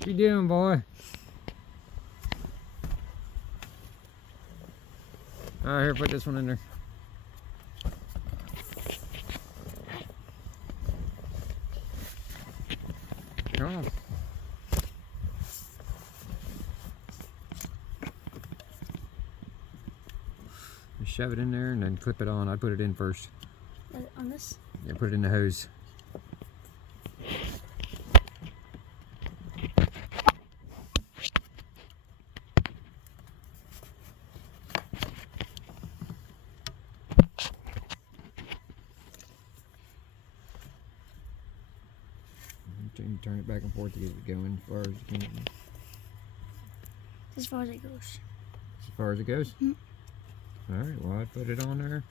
What you doing, boy? Alright, here, put this one in there. Come on. Just shove it in there and then clip it on. I'd put it in first. On this? Yeah, put it in the hose. Turn it back and forth to get it going as far as you can. As far as it goes. As far as it goes? Mm-hmm. Alright, well, I'd put it on there.